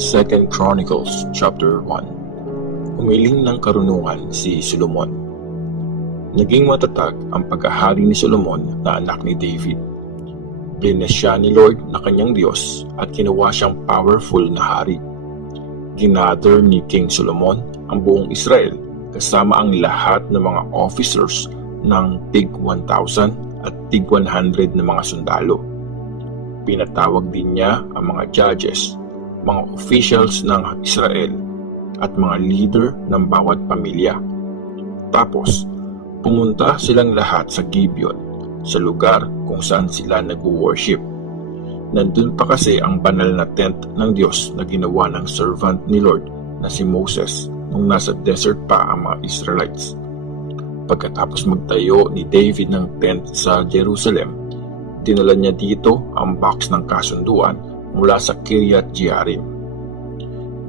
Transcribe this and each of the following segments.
2 Chronicles chapter 1. Humiling ng karunungan si Solomon. Naging matatag ang pagkahari ni Solomon na anak ni David. Blines siya ni Lord na kanyang Diyos at ginawa siyang powerful na hari. Ginather ni King Solomon ang buong Israel kasama ang lahat ng mga officers ng tig 1,000 at tig 100 na mga sundalo. Pinatawag din niya ang mga judges, mga officials ng Israel at mga leader ng bawat pamilya. Tapos, pumunta silang lahat sa Gibeon, sa lugar kung saan sila nag-worship. Nandun pa kasi ang banal na tent ng Diyos na ginawa ng servant ni Lord na si Moses nung nasa desert pa ang mga Israelites. Pagkatapos magtayo ni David ng tent sa Jerusalem, dinala niya dito ang box ng kasunduan mula sa Kiryat Jearim.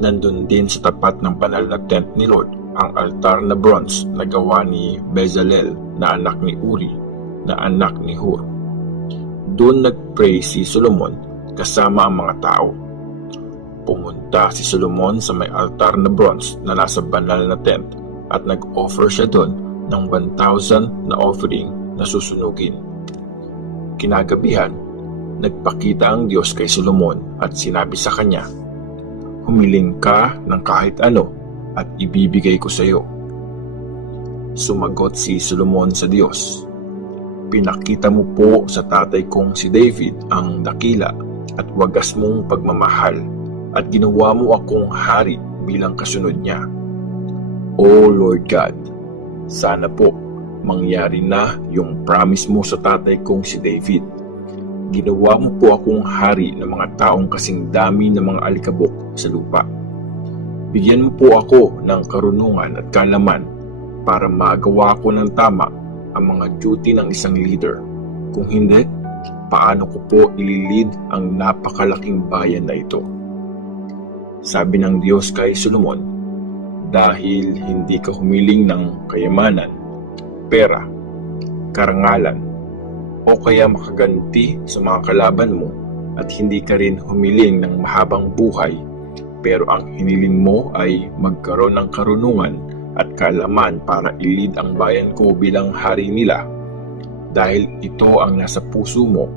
Nandun din sa tapat ng banal na tent ni Lord ang altar na bronze na gawa ni Bezalel na anak ni Uri na anak ni Hur. Doon nag-pray si Solomon kasama ang mga tao. Pumunta si Solomon sa may altar na bronze na nasa banal na tent at nag-offer siya doon ng 1,000 na offering na susunugin. Kinagabihan, nagpakita ang Diyos kay Solomon at sinabi sa kanya, "Humiling ka ng kahit ano at ibibigay ko sa iyo." Sumagot si Solomon sa Diyos, "Pinakita mo po sa tatay kong si David ang dakila at wagas mong pagmamahal at ginawa mo akong hari bilang kasunod niya. O Lord God, sana po mangyari na yung promise mo sa tatay kong si David. Ginawa mo po akong hari ng mga taong kasing dami ng mga alikabok sa lupa. Bigyan mo po ako ng karunungan at kaalaman para magawa ko ng tama ang mga duty ng isang leader. Kung hindi, paano ko po ililid ang napakalaking bayan na ito?" Sabi ng Diyos kay Solomon, "Dahil hindi ka humiling ng kayamanan, pera, karangalan, o kaya makaganti sa mga kalaban mo at hindi ka rin humiling ng mahabang buhay, pero ang hiniling mo ay magkaroon ng karunungan at kaalaman para ilid ang bayan ko bilang hari nila. Dahil ito ang nasa puso mo,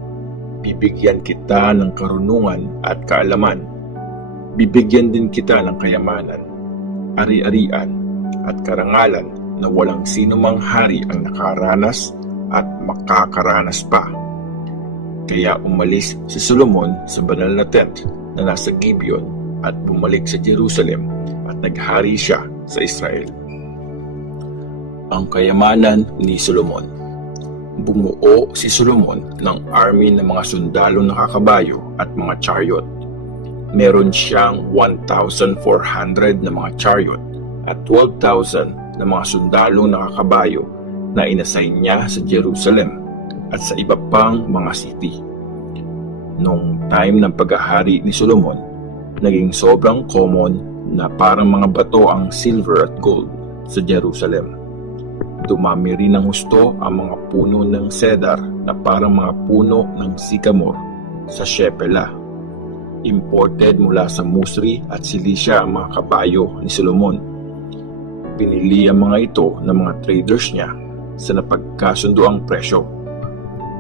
bibigyan kita ng karunungan at kaalaman. Bibigyan din kita ng kayamanan, ari-arian at karangalan na walang sino mang hari ang nakaranas at makakaranas pa." Kaya umalis si Solomon sa banal na tent na nasa Gibeon at bumalik sa Jerusalem at naghari siya sa Israel. Ang kayamanan ni Solomon. Bumuo si Solomon ng army ng mga sundalong nakakabayo at mga chariot. Meron siyang 1,400 na mga chariot at 12,000 na mga sundalong nakakabayo na inassign niya sa Jerusalem at sa iba pang mga city. Noong time ng paghahari ni Solomon, naging sobrang common na parang mga bato ang silver at gold sa Jerusalem. Dumami rin ng husto ang mga puno ng cedar na parang mga puno ng sycamore sa Shephelah. Imported mula sa Musri at Cilicia ang mga kabayo ni Solomon. Pinili ang mga ito ng mga traders niya sa napagkasundo ang presyo.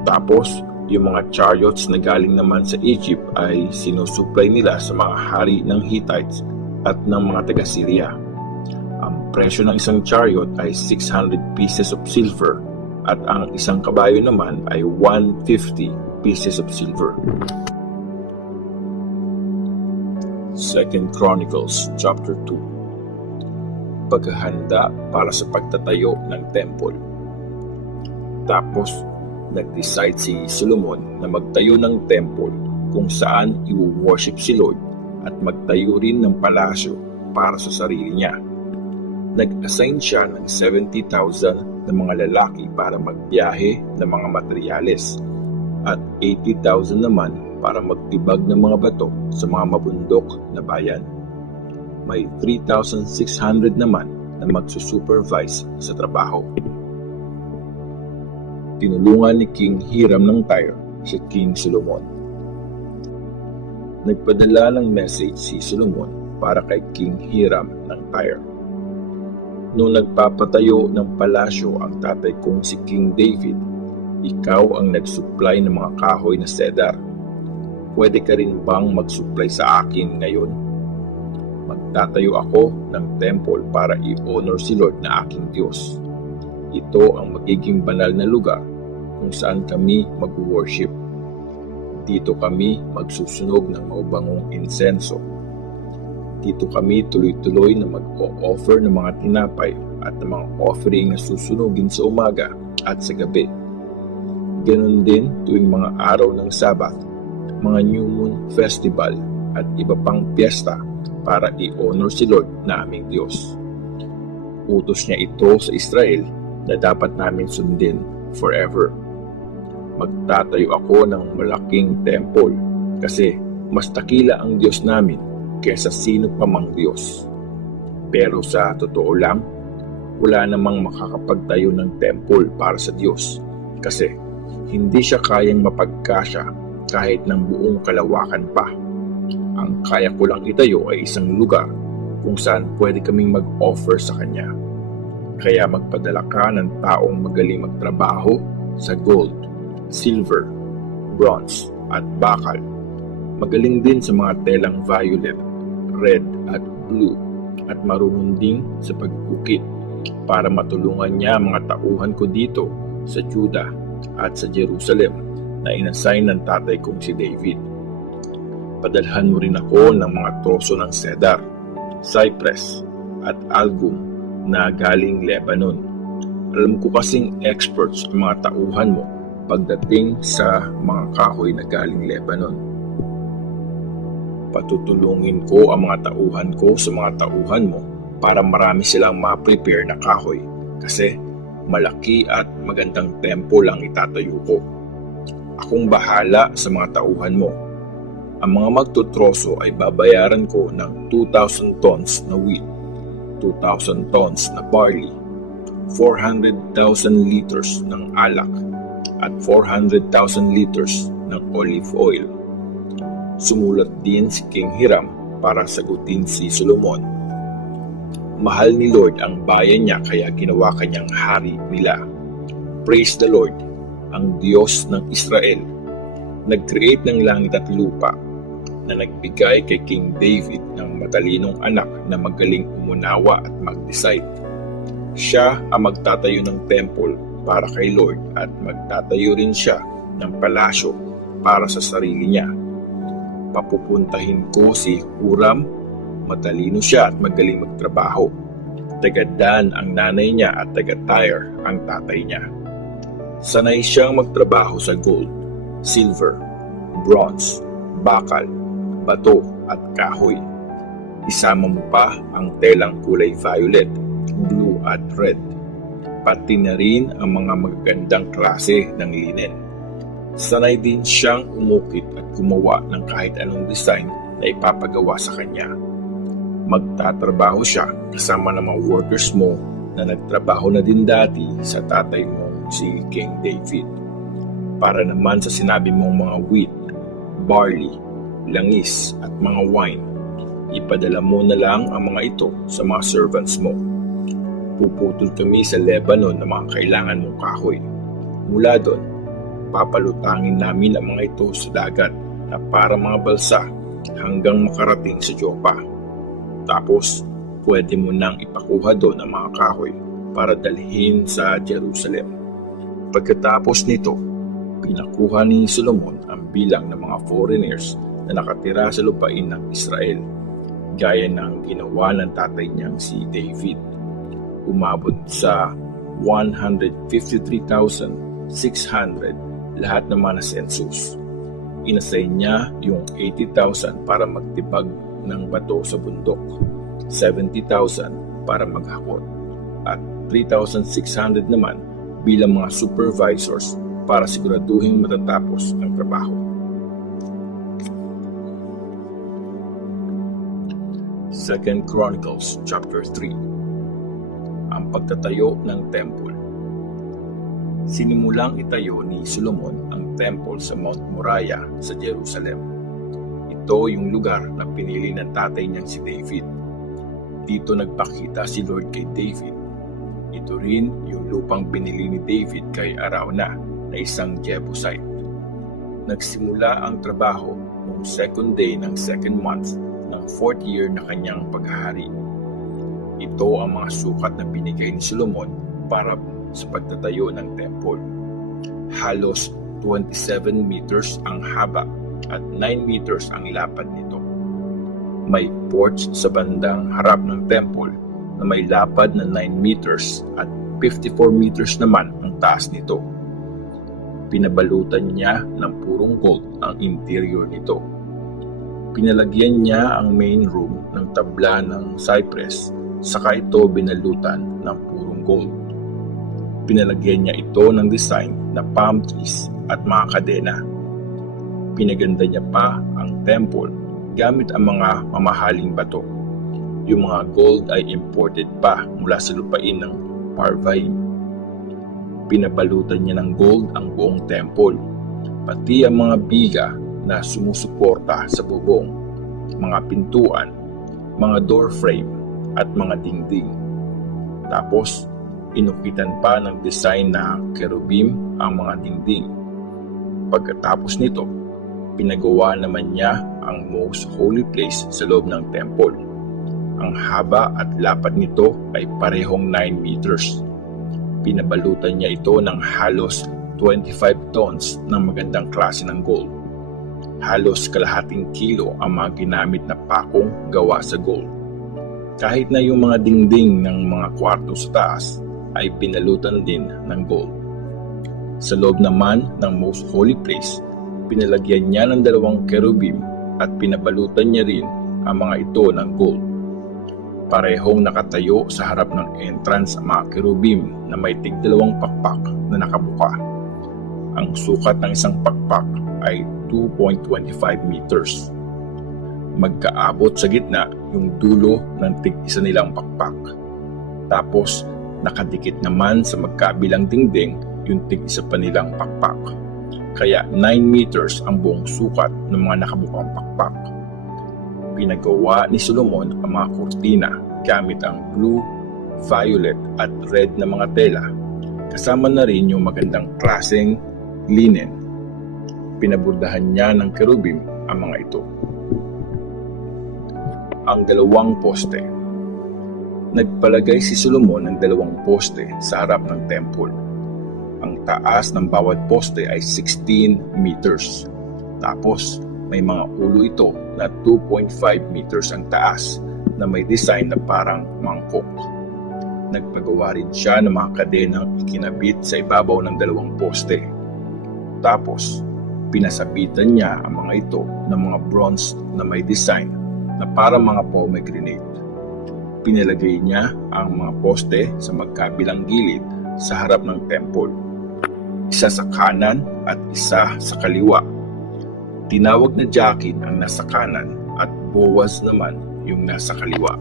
Tapos, yung mga chariots na galing naman sa Egypt ay sinusupply nila sa mga hari ng Hittites at ng mga taga-Syria. Ang presyo ng isang chariot ay 600 pieces of silver at ang isang kabayo naman ay 150 pieces of silver. 2 Chronicles chapter 2. Paghahanda para sa pagtatayo ng temple. Tapos, nag-decide si Solomon na magtayo ng temple kung saan i-worship si Lord at magtayo rin ng palasyo para sa sarili niya. Nag-assign siya ng 70,000 na mga lalaki para magbiyahe ng mga materyales at 80,000 naman para magtibag ng mga bato sa mga mabundok na bayan. May 3,600 naman na magsusupervise sa trabaho. Tinulungan ni King Hiram ng Tyre si King Solomon. Nagpadala ng message si Solomon para kay King Hiram ng Tyre. Noong nagpapatayo ng palasyo ang tatay kong si King David, ikaw ang nag-supply ng mga kahoy na cedar. Pwede ka rin bang mag-supply sa akin ngayon? Magtatayo ako ng temple para i-honor si Lord na aking Diyos. Ito ang magiging banal na lugar kung saan kami mag-worship. Dito kami magsusunog ng maubangong insenso. Dito kami tuloy-tuloy na mag-o-offer ng mga tinapay at ng mga offering na susunugin sa umaga at sa gabi. Ganon din tuwing mga araw ng Sabbath, mga New Moon Festival at iba pang piyesta para i-honor si Lord na aming Diyos. Utos niya ito sa Israel na dapat namin sundin forever. Magtatayo ako ng malaking temple kasi mas dakila ang Diyos namin kaysa sino pa mang Diyos. Pero sa totoo lang, wala namang makakapagtayo ng temple para sa Diyos kasi hindi siya kayang mapagkasya kahit ng buong kalawakan pa. Ang kaya ko lang itayo ay isang lugar kung saan pwede kaming mag-offer sa Kanya. Kaya magpadala ka ng taong magaling magtrabaho sa gold, silver, bronze at bakal. Magaling din sa mga telang violet, red at blue at marunong din sa pag-ukit para matulungan niya mga tauhan ko dito sa Judah at sa Jerusalem na inassign ng tatay kong si David. Padalhan mo rin ako ng mga troso ng cedar, cypress at algum na galing Lebanon. Alam ko kasing experts ang mga tauhan mo pagdating sa mga kahoy na galing Lebanon. Patutulungin ko ang mga tauhan ko sa mga tauhan mo para marami silang ma-prepare na kahoy kasi malaki at magandang temple ang itatayo ko. Akong bahala sa mga tauhan mo. Ang mga magtutroso ay babayaran ko ng 2,000 tons na wheat, 2,000 tons na barley, 400,000 liters ng alak at 400,000 liters ng olive oil. Sumulat din si King Hiram para sagutin si Solomon. Mahal ni Lord ang bayan niya kaya ginawa kanyang hari nila. Praise the Lord, ang Diyos ng Israel. Nag-create ng langit at lupa na nagbigay kay King David ng matalinong anak na magaling umunawa at mag-decide. Siya ang magtatayo ng temple para kay Lord at magtatayo rin siya ng palasyo para sa sarili niya. Papupuntahin ko si Huram, matalino siya at magaling magtrabaho. Taga-Dan ang nanay niya at taga-Tyre ang tatay niya. Sanay siyang magtrabaho sa gold, silver, bronze, bakal, bato at kahoy. Isama mo pa ang telang kulay violet, blue at red. Pati na rin ang mga magagandang klase ng linen. Sanay din siyang umukit at gumawa ng kahit anong design na ipapagawa sa kanya. Magtatrabaho siya kasama ng mga workers mo na nagtrabaho na din dati sa tatay mo si King David. Para naman sa sinabi mong mga wheat, barley, langis at mga wine, ipadala mo na lang ang mga ito sa mga servants mo. Puputol kami sa Lebanon ng mga kailangan mong kahoy. Mula doon, papalutangin namin ang mga ito sa dagat na para mga balsa hanggang makarating sa Joppa. Tapos, pwede mo nang ipakuha doon ang mga kahoy para dalhin sa Jerusalem. Pagkatapos nito, pinakuha ni Solomon ang bilang ng mga foreigners na nakatira sa lupain ng Israel, gaya ng ginawa ng tatay niyang si David. Umabot sa 153,600 lahat ng mga census. Inassign niya yung 80,000 para magtibag ng bato sa bundok, 70,000 para maghakot, at 3,600 naman bilang mga supervisors para siguraduhin matatapos ang trabaho. Second Chronicles chapter 3. Ang pagtatayo ng temple. Sinimulang itayo ni Solomon ang temple sa Mount Moriah sa Jerusalem. ito yung lugar na pinili ng tatay niyang si David. Dito nagpakita si Lord kay David. Ito rin yung lupang binili ni David kay Arauna na isang Jebusite. Nagsimula ang trabaho noong second day ng second month ng 4th year na kanyang paghahari. Ito ang mga sukat na binigay ni Solomon para sa pagtatayo ng temple. Halos 27 meters ang haba at 9 meters ang lapad nito. May porch sa bandang harap ng temple na may lapad na 9 meters at 54 meters naman ang taas nito. Pinabalutan niya ng purong gold ang interior nito. Pinalagyan niya ang main room ng tabla ng cypress, saka ito binalutan ng purong gold. Pinalagyan niya ito ng design na palm trees at mga kadena. Pinaganda niya pa ang temple gamit ang mga mamahaling bato. Yung mga gold ay imported pa mula sa lupain ng Parvaim. Pinabalutan niya ng gold ang buong temple, pati ang mga biga na sumusuporta sa bubong, mga pintuan, mga door frame at mga dingding. Tapos, inukitan pa ng design na kerubim ang mga dingding. Pagkatapos nito, pinagawa naman niya ang most holy place sa loob ng temple. Ang haba at lapad nito ay parehong 9 meters. Pinabalutan niya ito ng halos 25 tons ng magandang klase ng gold. Halos kalahating kilo ang mga ginamit na pakong gawa sa gold. Kahit na yung mga dingding ng mga kwarto sa taas ay pinalutan din ng gold. Sa loob naman ng most holy place, pinalagyan niya ng 2 kerubim at pinabalutan niya rin ang mga ito ng gold. Parehong nakatayo sa harap ng entrance ang mga kerubim na may tig-2 pakpak na nakabuka. Ang sukat ng isang pakpak ay 2.25 meters. Magkaabot sa gitna yung dulo ng tig-1 nilang pakpak. Tapos nakadikit naman sa magkabilang dingding yung tig-1 pa nilang pakpak. Kaya 9 meters ang buong sukat ng mga nakabukang pakpak. Pinagawa ni Solomon ang mga kurtina gamit ang blue, violet at red na mga tela. Kasama na rin yung magandang klaseng linen. Pinabordahan niya ng kerubim ang mga ito. Ang 2 poste. Nagpalagay si Solomon ng 2 poste sa harap ng temple. Ang taas ng bawat poste ay 16 meters. Tapos, may mga ulo ito na 2.5 meters ang taas na may design na parang mangkok. Nagpagawa rin siya ng mga kadenang ikinabit sa ibabaw ng 2 poste. Tapos, pinasabitan niya ang mga ito ng mga bronze na may design na parang mga pomegranate. Pinalagay niya ang mga poste sa magkabilang gilid sa harap ng temple. Isa sa kanan at isa sa kaliwa. Tinawag na Jakin ang nasa kanan at Boaz naman yung nasa kaliwa.